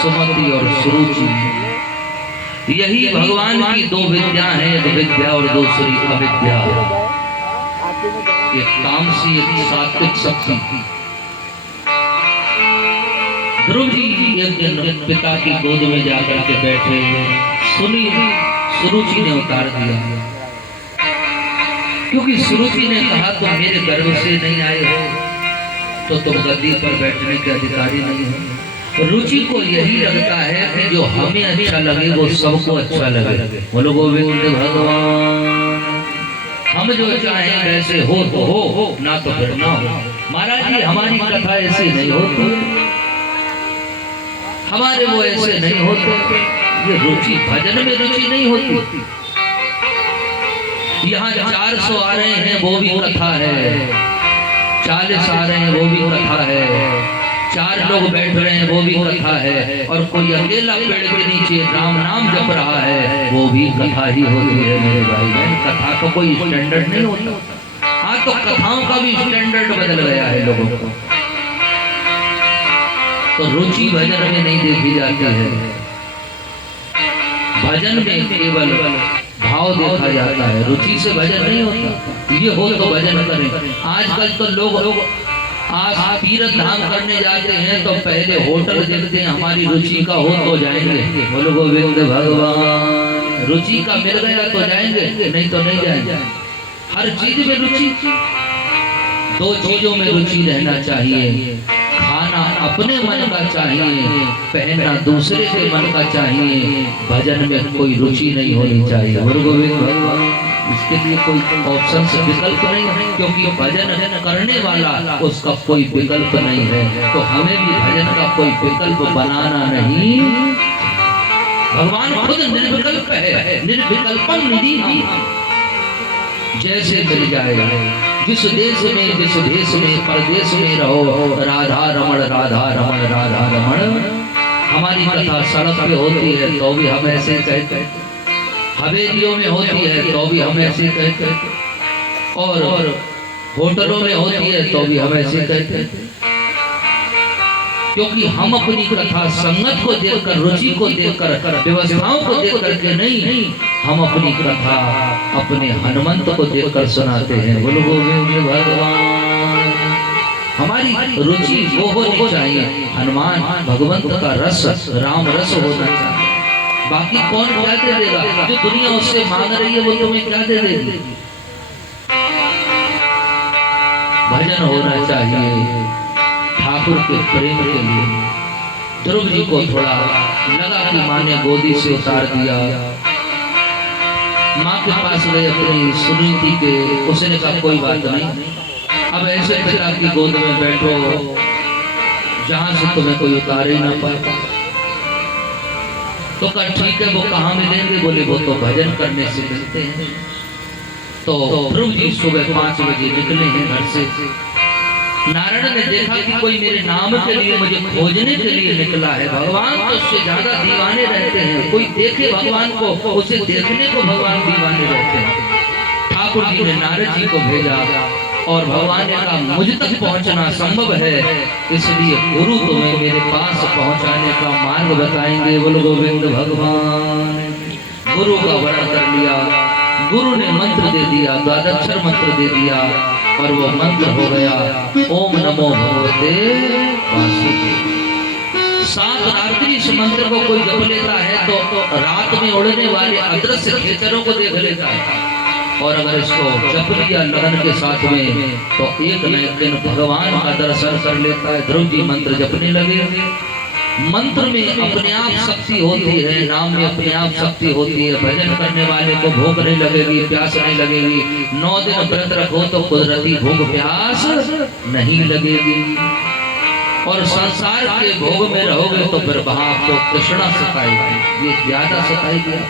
सुमति और सुरुचि, यही भगवान की दो विद्या है, एक विद्या और दूसरी अविद्या। एक तामसी एक सात्विक शक्ति। ध्रुव जी एक दिन पिता की गोद में जाकर के बैठे, सुनी सुरुचि ने उतार दिया, क्योंकि सुरुचि ने कहा तुम मेरे गर्भ से नहीं आए हो तो तुम गद्दी पर बैठने के अधिकारी नहीं हो। रुचि को यही लगता है कि जो हमें अच्छा लगे वो सबको अच्छा लगे। बोलो गोविंद भगवान, हम जो चाहें वैसे हो तो हो, ना तो फिर ना हो। महाराज जी हमारी कथा ऐसी नहीं होती, हमारे वो ऐसे नहीं होते। ये रुचि, भजन में रुचि नहीं होती। यहाँ 400 आ रहे हैं वो भी कथा है, 40 आ रहे हैं वो भी कथा है, 4 लोग बैठ रहे हैं वो भी कथा है, और कोई अकेला पेड़ के नीचे राम नाम जप रहा है वो भी कथा ही होती है। मेरे भाई बहन, कथा का कोई स्टैंडर्ड नहीं होता। हाँ तो कथाओं का भी स्टैंडर्ड बदल गया है लोगों को। तो रुचि भजन में नहीं देखी जाती है, भजन में केवल भाव देखा जाता है, रुचि से भजन नहीं होता। ये हो तो भजन करें। आजकल तो लोग आज तीर्थ धाम करने जाते हैं तो पहले होटल देखते हैं, हमारी रुचि का हो तो जाएंगे। बोलो गोविंद भगवान, रुचि का मिल गया तो जाएंगे, नहीं तो नहीं जाएंगे। हर चीज में रुचि, 2 चीजों में रुचि रहना चाहिए, खाना अपने मन का चाहिए, पहनना दूसरे के मन का चाहिए। भजन में कोई रुचि नहीं होनी चाहिए। गुरु गोविंद भगवान, इसके लिए कोई ऑप्शन से विकल्प नहीं है, क्योंकि भजन करने वाला उसका कोई विकल्प नहीं है। तो हमें भी भजन का कोई विकल्प बनाना नहीं। भगवान खुद निर्विकल्प है, निर्विकल्पम निधि, जैसे मिल जाएगा। जिस देश में जिस देश में परदेश में रहो, राधा रमण राधा रमण राधा रमण। हमारी कथा सड़क पे होती है तो भी हम ऐसे कहते, हवेलियों में होती है तो भी हम ऐसे कहते, और होटलों में होती है तो भी हम ऐसे कहते, क्योंकि हम अपनी कथा संगत को देखकर, रुचि को देखकर, व्यवस्थाओं को देख करके नहीं, हम अपनी कथा अपने हनुमंत को देखकर सुनाते हैं। बोलो गोविंद भगवान, हमारी रुचि वो होनी चाहिए, हनुमान भगवंत का रस, राम रस होना चाहिए। बाकी कौन क्या दे देगा? जो दुनिया उससे मांग रही है वो तुम्हें क्या दे देगी? भजन होना चाहिए ठाकुर के प्रेम के लिए। ध्रुव जी को थोड़ा लगा कि माँ ने गोदी से उतार दिया, माँ के पास गए अपनी सुनीति के, उसने कहा कोई बात नहीं, अब ऐसे पिता की गोद में बैठो जहां से तुम्हें कोई उतार ही ना पाए। तो कहा ठीक है, वो कहाँ मिलेंगे? बोले वो तो भजन करने से मिलते हैं। तो ध्रुव जी सुबह 5 बजे निकले हैं घर से। नारायण ने देखा कि कोई मेरे नाम के लिए मुझे खोजने के लिए निकला है। भगवान तो उससे ज्यादा दीवाने रहते हैं, कोई देखे भगवान को, उसे देखने को भगवान दीवाने रहते हैं। ठाकुर जी ने नारद जी को भेजा और भगवान ने कहा मुझ तक पहुंचना संभव है, इसलिए गुरु तुम्हें मेरे पास पहुंचाने का मार्ग बताएंगे। बोलो गोविंद भगवान। गुरु का वर्णन कर लिया, गुरु ने मंत्र दे दिया, द्वादक्षर मंत्र दे दिया, और वो मंत्र हो गया ओम नमो भगवते वासुदेव। 7 रात्रि इस मंत्र को कोई जप लेता है तो रात में उड़ने वाले अदृश्य खेचरों को देख लेता है, और अगर इसको जप लिया लगन के साथ में तो एक न एक दिन भगवान का दर्शन कर लेता है। ध्रुव जी मंत्र जपने लगे। मंत्र में अपने आप शक्ति होती है, नाम में अपने आप शक्ति होती है। भजन करने वाले को भूख नहीं लगेगी, प्यास नहीं लगेगी। 9 दिन व्रत रखो तो कुदरती भूख प्यास नहीं लगेगी, और संसार के भोग में रहोगे तो फिर वहां आपको तृष्णा सताएगी, ये ज्यादा सताएगी।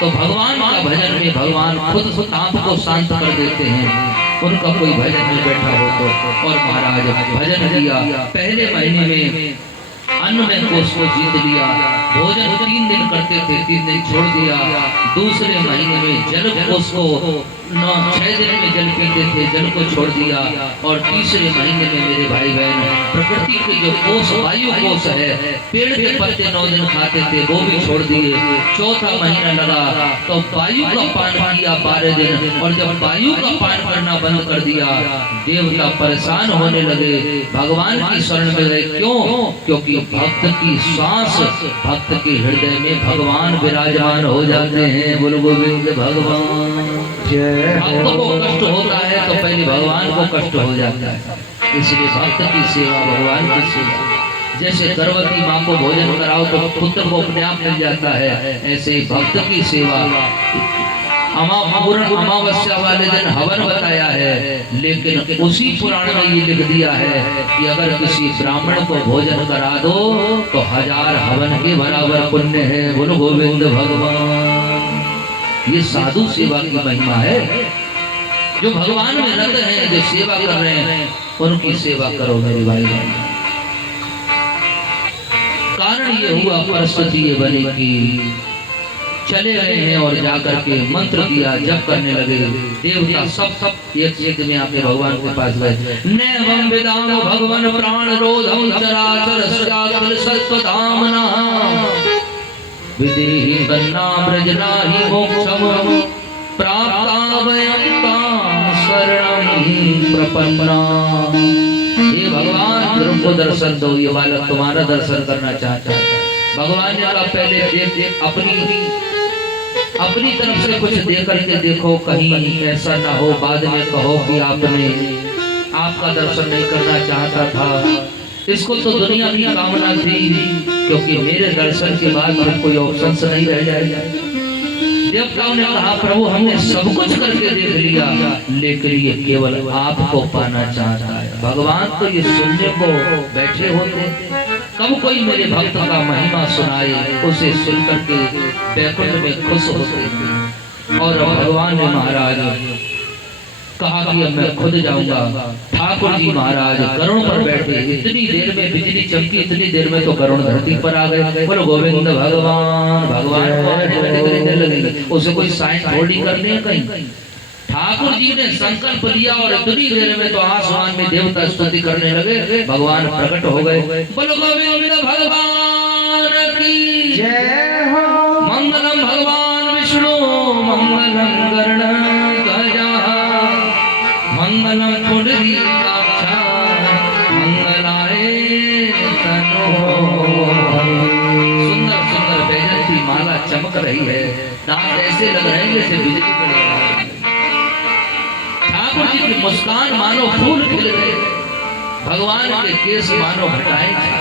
तो भगवान का भजन में भगवान खुद आपको शांत कर देते हैं। उनका कोई भजन में बैठा हो तो, और महाराज भजन किया। पहले महीने में अन्न में कोष को जीत लिया, भोजन 3 दिन करते थे, 3 दिन छोड़ दिया। दूसरे महीने में जल उसको 6 दिन में जल पीते थे, जल को छोड़ दिया। और तीसरे महीने में मेरे भाई बहन प्रकृति के जो कोष वायु कोष है, पेड़ के पत्ते 9 दिन खाते थे, वो भी छोड़ दिए। चौथा महीना लगा तो वायु का पान किया 12 दिन, और जब वायु का पान करना बंद कर दिया, देवता परेशान होने लगे, भगवान की शरण में गए। क्यों? क्योंकि भक्त की श्वास, भक्त के हृदय में भगवान विराजमान हो जाते हैं। बोलो गोविंद भगवान। भक्त को कष्ट होता है तो पहले भगवान को कष्ट हो जाता है, इसलिए भक्त की सेवा, भगवान की सेवा। जैसे गर्भवती माँ को भोजन कराओ तो पुत्र को अपने आप मिल जाता है, ऐसे भक्त की सेवा। पूर्ण अमावस्या वाले दिन हवन बताया है, लेकिन उसी पुराण में ये लिख दिया है कि अगर किसी ब्राह्मण को भोजन करा दो तो 1000 हवन के बराबर पुण्य है। बोलो गोविंद भगवान। ये साधु सेवा की महिमा है। जो भगवान में रत हैं, जो सेवा कर रहे हैं, उनकी सेवा करो मेरे भाई बहन। कारण ये हुआ, परिस्थिति ये बनी कि चले गए हैं और जाकर के मंत्र दिया, जप करने लगे। देवता सब एक में आके भगवान के पास गए। नैवं विदाम भगवान प्राण रोधम चराचर स्यात्ल सत्वधामना विदेहि कन्ना ब्रजनाहि मोक्षम प्राप्ता वयं तां शरणं प्रपन्ना। ये भगवान ध्रुव को दर्शन दो, ये बालक तुम्हारा दर्शन करना चाहता है। भगवान ने कहा पहले देख अपनी तरफ से कुछ दे करके देखो, कहीं ऐसा ना हो बाद में कहो कि आपका दर्शन नहीं करना चाहता था। इसको तो दुनिया की कामना थी, क्योंकि मेरे दर्शन के बाद फिर कोई ऑप्शन नहीं रह जाएगा। देवताओं ने कहा प्रभु हमने सब कुछ करके देख लिया, लेकिन ये केवल आपको पाना चाहता है। भगवान तो ये सुनने को बैठे होते, कब कोई मेरे भक्त का महिमा सुनाए, उसे सुन करके बैकुंठ में खुश होते थे। और भगवान ने महाराज कहा कि अब मैं खुद जाऊंगा। ठाकुर जी महाराज गरुड़ पर बैठे, इतनी देर में बिजली चमकी, इतनी देर में तो गरुड़ धरती पर आ गए। बोलो गोविंद भगवान। भगवान को लगे, उसे कोई साइन थोड़ी करने कहीं। ठाकुर जी ने संकल्प लिया और इतनी देर में तो आसमान में देवता स्तुति करने लगे, भगवान प्रकट हो गए। बोलो गोविंद भगवान की जय हो। मंगलम भगवान विष्णु मंगलम गरुड़ध्वजा मंगलम पुंडरीकाक्ष मंगलाय तनोहरि। सुंदर सुंदर वैजयंती माला चमक रही है, दांत ऐसे लग रहे हैं जैसे बिजली पड़ रही है। ठाकुर जी की मुस्कान मानो फूल खिल गए, भगवान के केस मानो घटाए छा।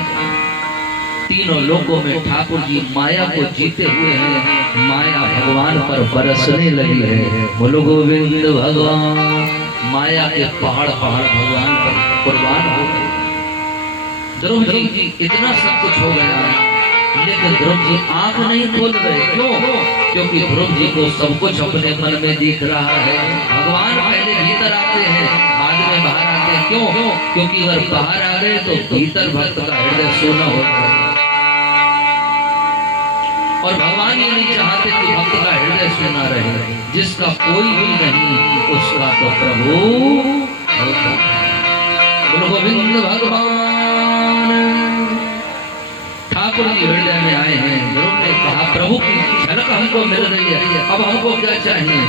तीनों लोकों में ठाकुर जी माया को जीते हुए हैं, माया भगवान पर बरसने लगी है। बोलो गोविंद भगवान। माया के पहाड़ भगवान पर कुर्बान हो गए। ध्रुव जी इतना सब कुछ हो गया, लेकिन ध्रुव जी आंख नहीं खोल रहे। क्यों? क्योंकि ध्रुव जी को सब कुछ अपने मन में दिख रहा है। भगवान पहले भीतर आते हैं, बाद में बाहर आते हैं। क्यों? क्योंकि अगर बाहर आ गए तो भीतर भक्त का हृदय सोना हो जाएगा। और भगवान ये नहीं चाहते कि भक्त का हृदय सोना रहे। जिसका कोई भी नहीं उसका तो प्रभु। बोलो गोविंद भगवान। ठाकुर जी हृदय में आए हैं। ध्रुव ने कहा प्रभु की झलक हमको मिल रही है, अब हमको क्या चाहिए?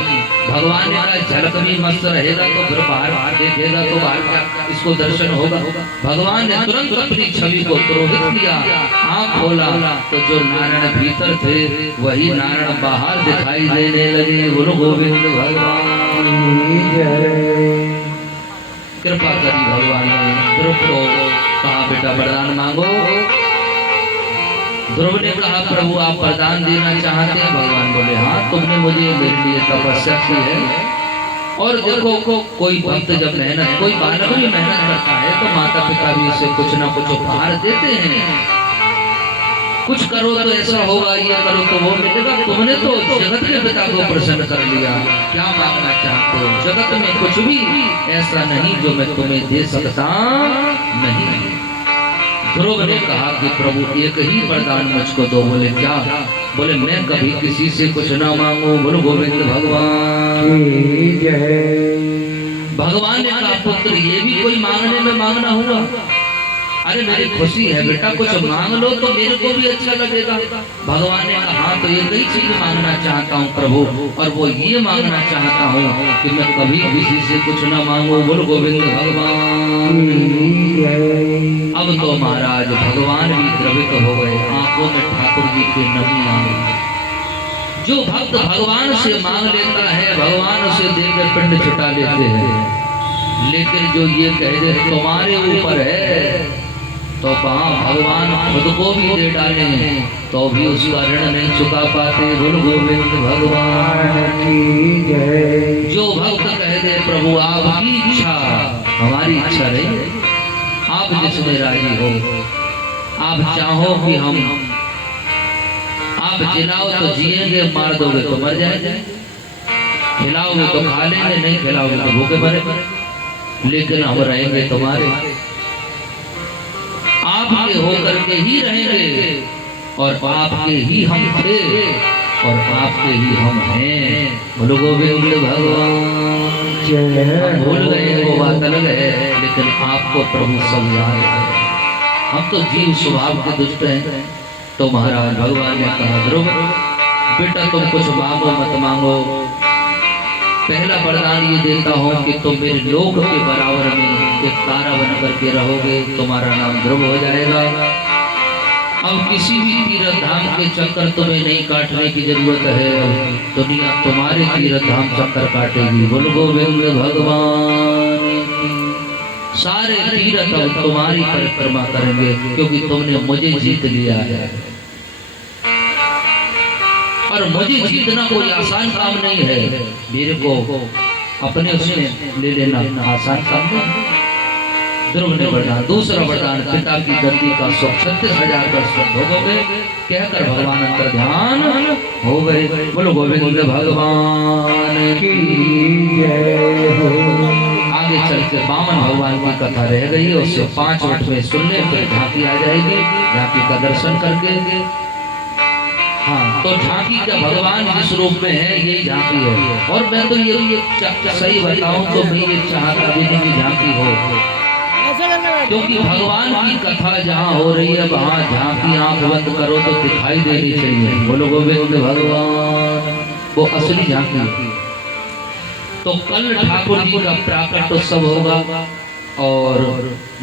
भगवान ने कहा झलक भी मस्त रहेगा तो फिर बाहर देखेगा तो बाहर क्या इसको दर्शन होगा। भगवान ने तुरंत अपनी छवि को पुरोहित किया, आँख खोला तो जो नारायण भीतर थे वही नारायण बाहर दिखाई देने लगे। बोलो गोविंद भगवान कृपा करी। भगवान ने ध्रुव को कहा बेटा वरदान मांगो। ध्रुव ने कहा प्रभु आप वरदान देना चाहते हैं? भगवान बोले हाँ, तुमने मुझे मेरे लिए तपस्या की है। और देखो कोई भक्त जब मेहनत, कोई बालक भी मेहनत करता है तो माता पिता भी इसे कुछ ना कुछ उपहार देते हैं। कुछ करो तो ऐसा होगा, ये करो तो वो मिलेगा। तुमने तो जगत के पिता को प्रसन्न कर लिया, क्या मांगना चाहते हो? जगत में कुछ भी ऐसा नहीं जो मैं तुम्हें दे सकता नहीं। ध्रुव ने कहा कि प्रभु एक ही वरदान मुझको दो। बोले क्या? बोले मैं कभी किसी से कुछ ना मांगू। बोलो गोविंद भगवान की जय। भगवान ने कहा पुत्र ये भी कोई मांगने में मांगना हुआ? अरे मेरी खुशी है बेटा, कुछ मांग लो तो मेरे को भी अच्छा लगेगा। भगवान ने कहा हाँ तो एक ही चीज मांगना चाहता हूँ प्रभु, और वो ये मांगना चाहता हूँ कि मैं कभी किसी से कुछ ना मांगू। बोलो गोविंद भगवान। अब तो महाराज भगवान भी द्रवित हो गए, आंखों में ठाकुर जी की नमी आ गई। जो भक्त भगवान से मांग लेता है भगवान उसे देकर पिंड छुटा लेते हैं, लेकिन जो ये कह दे तुम्हारे ऊपर है तो वहाँ भगवान खुद को भी दे डाले तो भी उसका ऋण नहीं चुका पाते। बोल गोविंद भगवान की जय। जो भक्त कह दे प्रभु आपकी इच्छा हमारी इच्छा नहीं, आप जिसमें राजी हो, आप चाहो कि हम आप जिलाओ तो जिएंगे, मार दोगे तो मर जाएंगे, खिलाओगे तो खा लेंगे, नहीं खिलाओगे तो भूखे मरे, लेकिन हम रहेंगे तुम्हारे, आपके होकर के ही रहेंगे, और आपके ही हम थे और आपके ही हम हैं। बोलो गोविंद भगवान जय। भूल गए वो बात अलग है, लेकिन आपको प्रभु सब याद है। हम तो जीव स्वभाव के दुष्ट हैं। तो महाराज भगवान ने कहा ध्रुव बेटा तुम कुछ मांगो मत मांगो, पहला वरदान ये देता हूँ कि तुम मेरे लोक के बराबर में एक तारा बन करके रहोगे, तुम्हारा नाम ध्रुव हो जाएगा। अब किसी भी तीर्थ धाम के चक्कर तुम्हें नहीं काटने की जरूरत है, दुनिया तुम्हारे तीर्थ धाम चक्कर काटेगी। बोलो गोविंद भगवान। सारे तीर्थ अब तुम्हारी परिक्रमा करेंगे क्योंकि तुमने मुझे जीत लिया है, और मुझे जीतना कोई आसान काम नहीं है। मेरे को अपने उसमें ले लेना आसान काम नहीं। ध्रुव ने वरदान, दूसरा वरदान पिता की गद्दी का सुख 36,000 वर्ष भोगोगे कहकर भगवान अंतर ध्यान हो गए। बोलो गोविंद भगवान की जय हो। आगे चलकर वामन भगवान की कथा रह गई, उससे 5 मिनट में सुनने फिर झांकी आ जाएगी, झांकी का दर्शन करके। हाँ तो झांकी का भगवान जिस रूप में है यही झांकी है, और मैं तो ये सही बताऊं तो मैं ये चाहता भी नहीं कि झांकी हो, क्योंकि भगवान की कथा जहाँ हो रही है वहाँ झांकी आंख बंद करो तो दिखाई देनी चाहिए। बोलो गोविंद भगवान, वो असली झांकी। तो कल ठाकुर जी का प्राकट उत्सव होगा और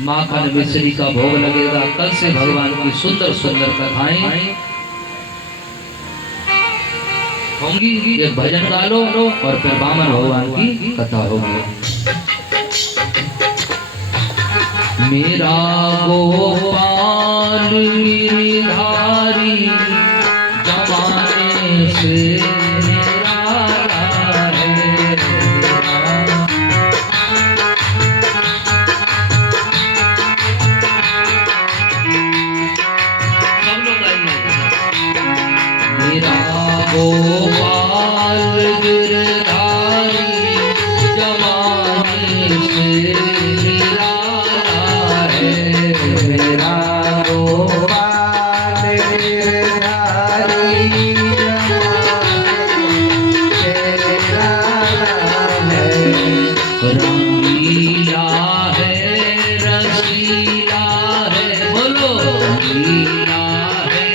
माखन मिश्री का भोग लगेगा। कल से भगवान की सुंदर सुंदर कथाएं होंगी। एक भजन गा लो और फिर वामन भगवान की कथा होगी। मेरा गोपाल गिरधारी जमाने से गोपाल गिरधारी जमाने से निराला है। मेरा गोपाल गिरधारी जमाने से निराला है।